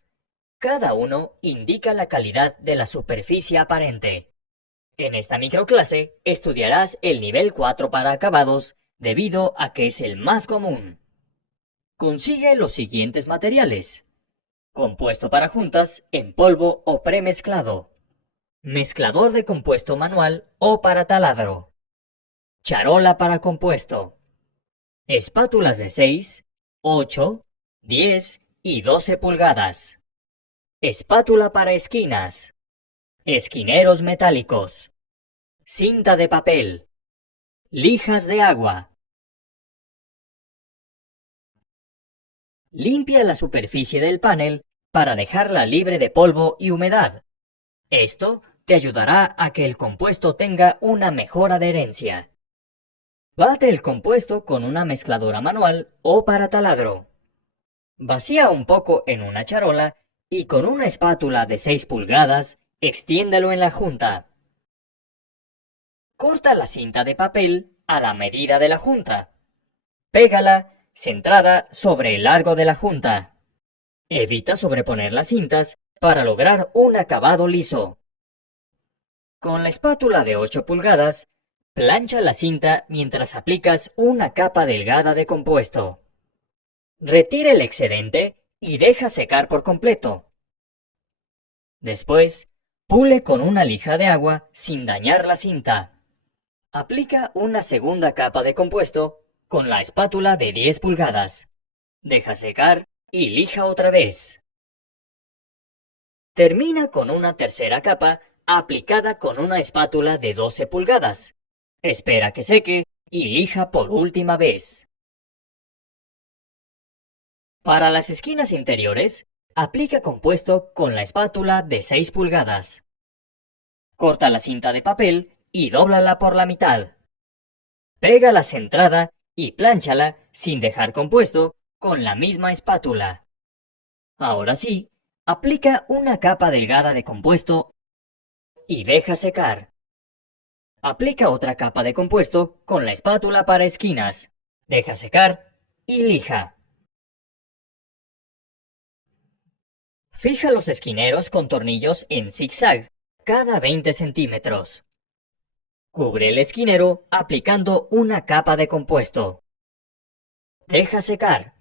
Cada uno indica la calidad de la superficie aparente. En esta microclase estudiarás el nivel 4 para acabados debido a que es el más común. Consigue los siguientes materiales: Compuesto para juntas en polvo o premezclado. Mezclador de compuesto manual o para taladro. Charola para compuesto. Espátulas de 6, 8, 10 y 12 pulgadas. Espátula para esquinas. Esquineros metálicos. Cinta de papel. Lijas de agua. Limpia la superficie del panel para dejarla libre de polvo y humedad. Esto te ayudará a que el compuesto tenga una mejor adherencia. Bate el compuesto con una mezcladora manual o para taladro. Vacía un poco en una charola y con una espátula de 6 pulgadas, extiéndelo en la junta. Corta la cinta de papel a la medida de la junta. Pégala centrada sobre el largo de la junta. Evita sobreponer las cintas para lograr un acabado liso. Con la espátula de 8 pulgadas, plancha la cinta mientras aplicas una capa delgada de compuesto. Retira el excedente y deja secar por completo. Después, pule con una lija de agua sin dañar la cinta. Aplica una segunda capa de compuesto con la espátula de 10 pulgadas. Deja secar y lija otra vez. Termina con una tercera capa aplicada con una espátula de 12 pulgadas. Espera que seque y lija por última vez. Para las esquinas interiores, aplica compuesto con la espátula de 6 pulgadas. Corta la cinta de papel y dóblala por la mitad. Pégala centrada y plánchala sin dejar compuesto con la misma espátula. Ahora sí, aplica una capa delgada de compuesto y deja secar. Aplica otra capa de compuesto con la espátula para esquinas. Deja secar y lija. Fija los esquineros con tornillos en zigzag cada 20 centímetros. Cubre el esquinero aplicando una capa de compuesto. Deja secar.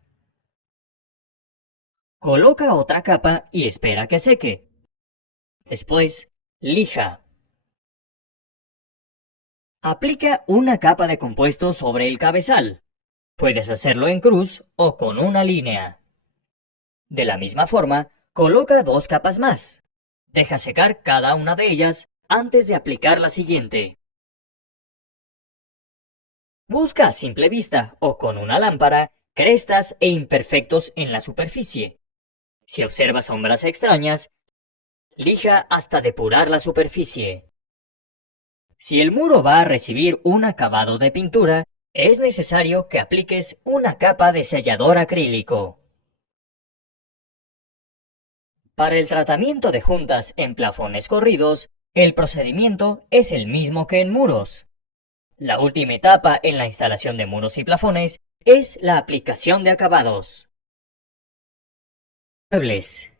Coloca otra capa y espera que seque. Después, lija. Aplica una capa de compuesto sobre el cabezal. Puedes hacerlo en cruz o con una línea. De la misma forma, coloca 2 capas más. Deja secar cada una de ellas antes de aplicar la siguiente. Busca a simple vista o con una lámpara crestas e imperfectos en la superficie. Si observas sombras extrañas, lija hasta depurar la superficie. Si el muro va a recibir un acabado de pintura, es necesario que apliques una capa de sellador acrílico. Para el tratamiento de juntas en plafones corridos, el procedimiento es el mismo que en muros. La última etapa en la instalación de muros y plafones es la aplicación de acabados. Muebles.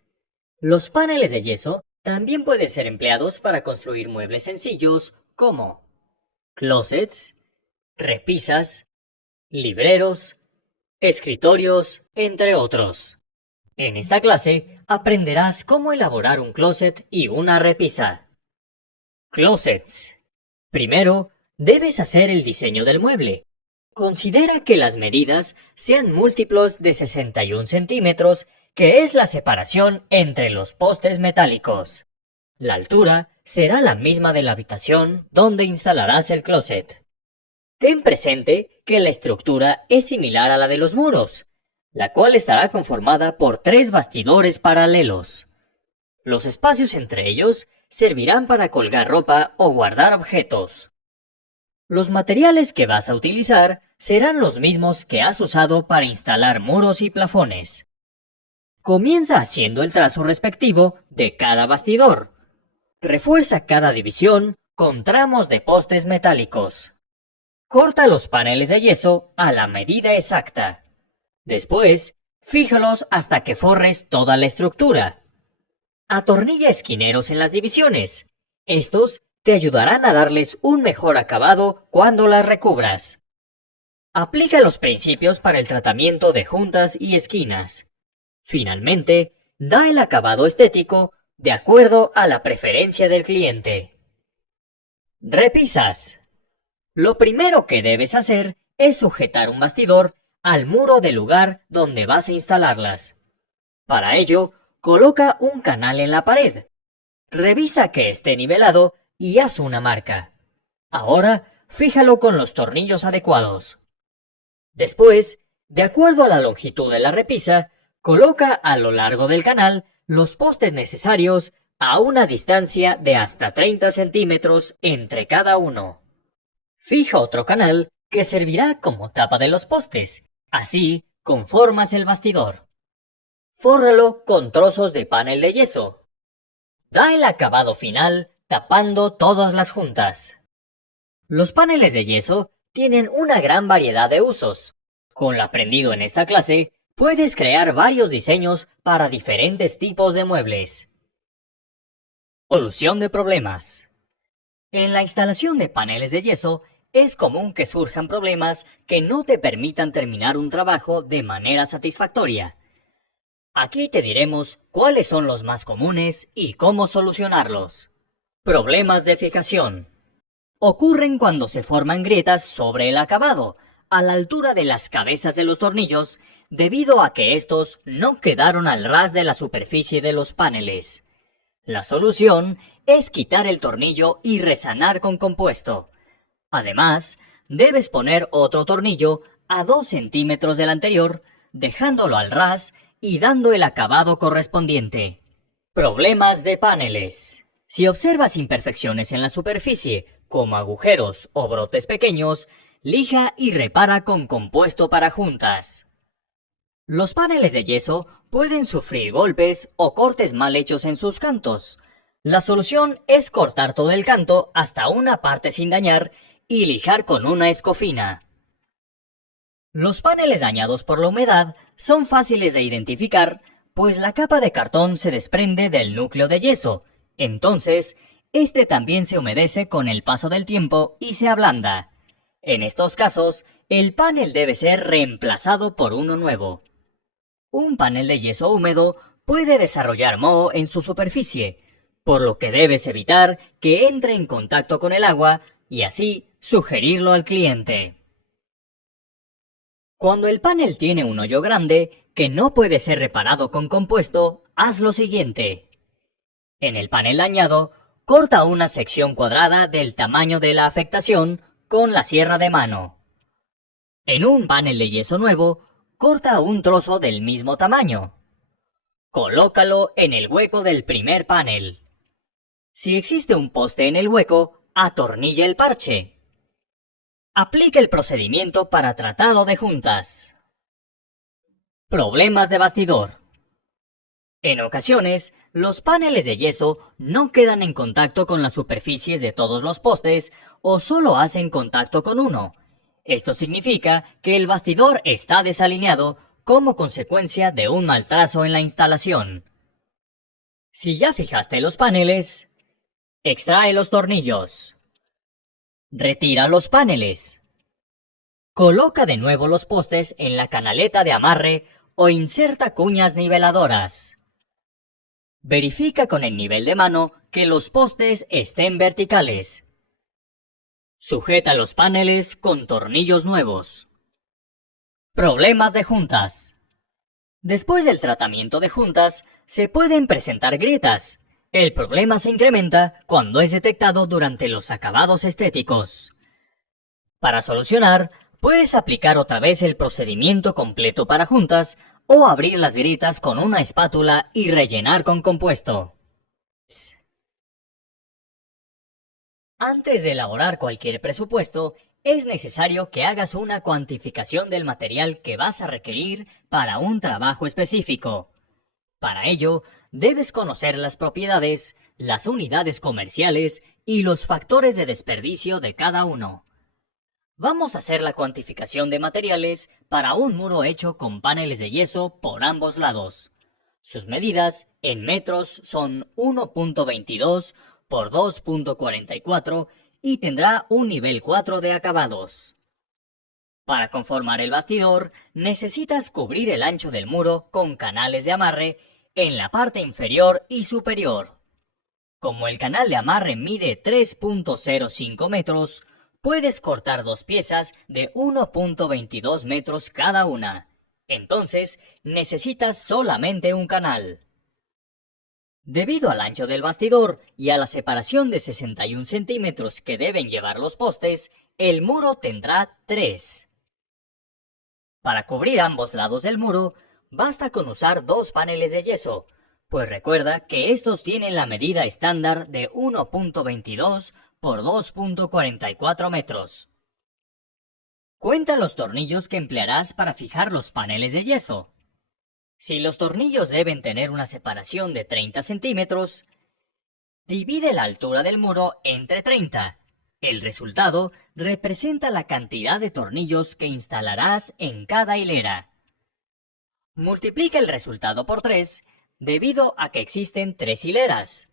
Los paneles de yeso también pueden ser empleados para construir muebles sencillos como closets, repisas, libreros, escritorios, entre otros. En esta clase aprenderás cómo elaborar un closet y una repisa. Closets. Primero, debes hacer el diseño del mueble. Considera que las medidas sean múltiplos de 61 centímetros, que es la separación entre los postes metálicos. La altura será la misma de la habitación donde instalarás el closet. Ten presente que la estructura es similar a la de los muros, la cual estará conformada por 3 bastidores paralelos. Los espacios entre ellos servirán para colgar ropa o guardar objetos. Los materiales que vas a utilizar serán los mismos que has usado para instalar muros y plafones. Comienza haciendo el trazo respectivo de cada bastidor. Refuerza cada división con tramos de postes metálicos. Corta los paneles de yeso a la medida exacta. Después, fíjalos hasta que forres toda la estructura. Atornilla esquineros en las divisiones. Estos te ayudarán a darles un mejor acabado cuando las recubras. Aplica los principios para el tratamiento de juntas y esquinas. Finalmente, da el acabado estético de acuerdo a la preferencia del cliente. Repisas. Lo primero que debes hacer es sujetar un bastidor al muro del lugar donde vas a instalarlas. Para ello, coloca un canal en la pared. Revisa que esté nivelado y haz una marca. Ahora, fíjalo con los tornillos adecuados. Después, de acuerdo a la longitud de la repisa, coloca a lo largo del canal los postes necesarios a una distancia de hasta 30 centímetros entre cada uno. Fija otro canal que servirá como tapa de los postes. Así conformas el bastidor. Fórralo con trozos de panel de yeso. Da el acabado final tapando todas las juntas. Los paneles de yeso tienen una gran variedad de usos. Con lo aprendido en esta clase, puedes crear varios diseños para diferentes tipos de muebles. Solución de problemas. En la instalación de paneles de yeso, es común que surjan problemas que no te permitan terminar un trabajo de manera satisfactoria. Aquí te diremos cuáles son los más comunes y cómo solucionarlos. Problemas de fijación. Ocurren cuando se forman grietas sobre el acabado, a la altura de las cabezas de los tornillos, debido a que estos no quedaron al ras de la superficie de los paneles. La solución es quitar el tornillo y resanar con compuesto. Además, debes poner otro tornillo a 2 centímetros del anterior, dejándolo al ras y dando el acabado correspondiente. Problemas de paneles. Si observas imperfecciones en la superficie, como agujeros o brotes pequeños, lija y repara con compuesto para juntas. Los paneles de yeso pueden sufrir golpes o cortes mal hechos en sus cantos. La solución es cortar todo el canto hasta una parte sin dañar y lijar con una escofina. Los paneles dañados por la humedad son fáciles de identificar, pues la capa de cartón se desprende del núcleo de yeso. Entonces, este también se humedece con el paso del tiempo y se ablanda. En estos casos, el panel debe ser reemplazado por uno nuevo. Un panel de yeso húmedo puede desarrollar moho en su superficie, por lo que debes evitar que entre en contacto con el agua y así sugerirlo al cliente. Cuando el panel tiene un hoyo grande que no puede ser reparado con compuesto, haz lo siguiente. En el panel dañado, corta una sección cuadrada del tamaño de la afectación con la sierra de mano. En un panel de yeso nuevo, corta un trozo del mismo tamaño. Colócalo en el hueco del primer panel. Si existe un poste en el hueco, atornilla el parche. Aplica el procedimiento para tratado de juntas. Problemas de bastidor. En ocasiones, los paneles de yeso no quedan en contacto con las superficies de todos los postes o solo hacen contacto con uno. Esto significa que el bastidor está desalineado como consecuencia de un mal trazo en la instalación. Si ya fijaste los paneles, extrae los tornillos. Retira los paneles. Coloca de nuevo los postes en la canaleta de amarre o inserta cuñas niveladoras. Verifica con el nivel de mano que los postes estén verticales. Sujeta los paneles con tornillos nuevos. Problemas de juntas. Después del tratamiento de juntas, se pueden presentar grietas. El problema se incrementa cuando es detectado durante los acabados estéticos. Para solucionar, puedes aplicar otra vez el procedimiento completo para juntas o abrir las grietas con una espátula y rellenar con compuesto. Antes de elaborar cualquier presupuesto, es necesario que hagas una cuantificación del material que vas a requerir para un trabajo específico. Para ello, debes conocer las propiedades, las unidades comerciales y los factores de desperdicio de cada uno. Vamos a hacer la cuantificación de materiales para un muro hecho con paneles de yeso por ambos lados. Sus medidas en metros son 1.22 por 2.44 y tendrá un nivel 4 de acabados. Para conformar el bastidor, necesitas cubrir el ancho del muro con canales de amarre en la parte inferior y superior. Como el canal de amarre mide 3.05 metros, puedes cortar dos piezas de 1.22 metros cada una. Entonces, necesitas solamente un canal. Debido al ancho del bastidor y a la separación de 61 centímetros que deben llevar los postes, el muro tendrá 3. Para cubrir ambos lados del muro, basta con usar 2 paneles de yeso, pues recuerda que estos tienen la medida estándar de 1.22 por 2.44 metros. Cuenta los tornillos que emplearás para fijar los paneles de yeso. Si los tornillos deben tener una separación de 30 centímetros, divide la altura del muro entre 30. El resultado representa la cantidad de tornillos que instalarás en cada hilera. Multiplica el resultado por 3 debido a que existen 3 hileras.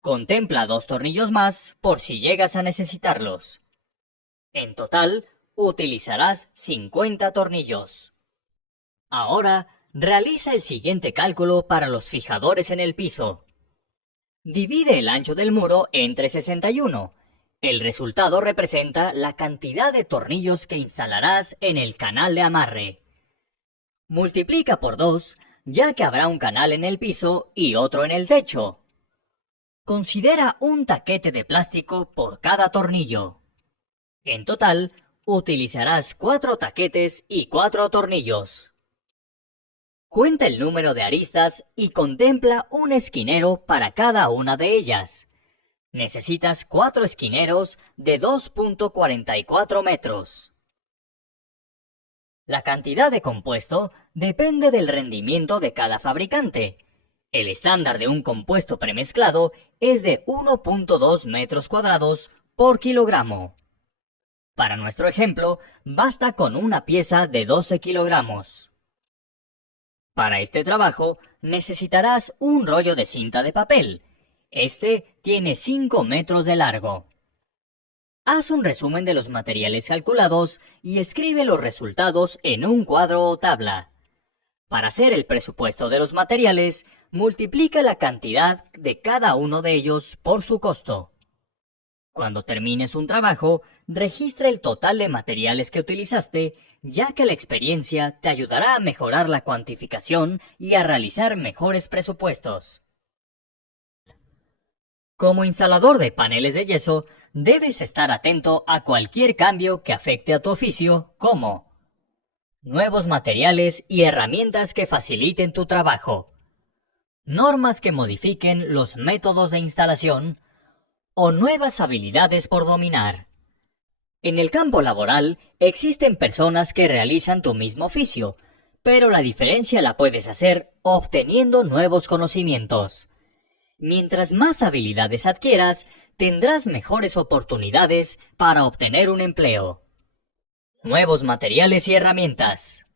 Contempla 2 tornillos más por si llegas a necesitarlos. En total, utilizarás 50 tornillos. Ahora, realiza el siguiente cálculo para los fijadores en el piso. Divide el ancho del muro entre 61. El resultado representa la cantidad de tornillos que instalarás en el canal de amarre. Multiplica por 2, ya que habrá un canal en el piso y otro en el techo. Considera un taquete de plástico por cada tornillo. En total, utilizarás 4 taquetes y 4 tornillos. Cuenta el número de aristas y contempla un esquinero para cada una de ellas. Necesitas 4 esquineros de 2.44 metros. La cantidad de compuesto depende del rendimiento de cada fabricante. El estándar de un compuesto premezclado es de 1.2 metros cuadrados por kilogramo. Para nuestro ejemplo, basta con una pieza de 12 kilogramos. Para este trabajo, necesitarás un rollo de cinta de papel. Este tiene 5 metros de largo. Haz un resumen de los materiales calculados y escribe los resultados en un cuadro o tabla. Para hacer el presupuesto de los materiales, multiplica la cantidad de cada uno de ellos por su costo. Cuando termines un trabajo, registra el total de materiales que utilizaste, ya que la experiencia te ayudará a mejorar la cuantificación y a realizar mejores presupuestos. Como instalador de paneles de yeso, debes estar atento a cualquier cambio que afecte a tu oficio, como nuevos materiales y herramientas que faciliten tu trabajo, normas que modifiquen los métodos de instalación o nuevas habilidades por dominar. En el campo laboral existen personas que realizan tu mismo oficio, pero la diferencia la puedes hacer obteniendo nuevos conocimientos. Mientras más habilidades adquieras, tendrás mejores oportunidades para obtener un empleo. Nuevos materiales y herramientas.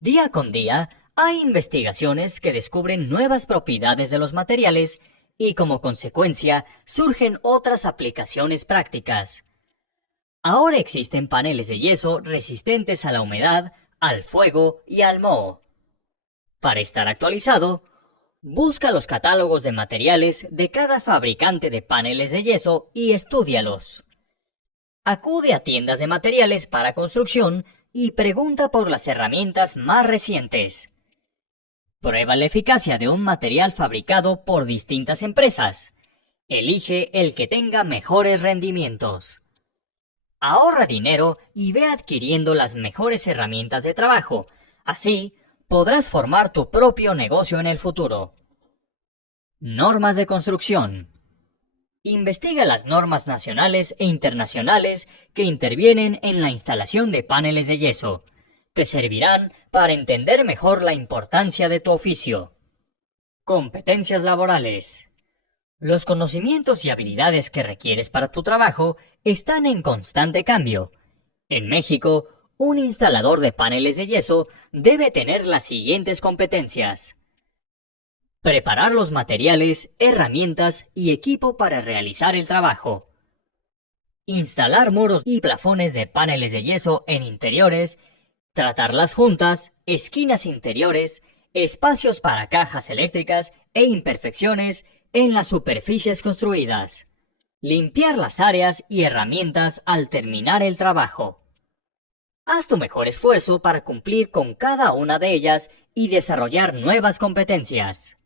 Día con día, hay investigaciones que descubren nuevas propiedades de los materiales y como consecuencia surgen otras aplicaciones prácticas. Ahora existen paneles de yeso resistentes a la humedad, al fuego y al moho. Para estar actualizado, busca los catálogos de materiales de cada fabricante de paneles de yeso y estúdialos. Acude a tiendas de materiales para construcción y pregunta por las herramientas más recientes. Prueba la eficacia de un material fabricado por distintas empresas. Elige el que tenga mejores rendimientos. Ahorra dinero y ve adquiriendo las mejores herramientas de trabajo. Así, podrás formar tu propio negocio en el futuro. Normas de construcción. Investiga las normas nacionales e internacionales que intervienen en la instalación de paneles de yeso. Te servirán para entender mejor la importancia de tu oficio. Competencias laborales. Los conocimientos y habilidades que requieres para tu trabajo están en constante cambio. En México, un instalador de paneles de yeso debe tener las siguientes competencias: preparar los materiales, herramientas y equipo para realizar el trabajo. Instalar muros y plafones de paneles de yeso en interiores, tratar las juntas, esquinas interiores, espacios para cajas eléctricas e imperfecciones en las superficies construidas. Limpiar las áreas y herramientas al terminar el trabajo. Haz tu mejor esfuerzo para cumplir con cada una de ellas y desarrollar nuevas competencias.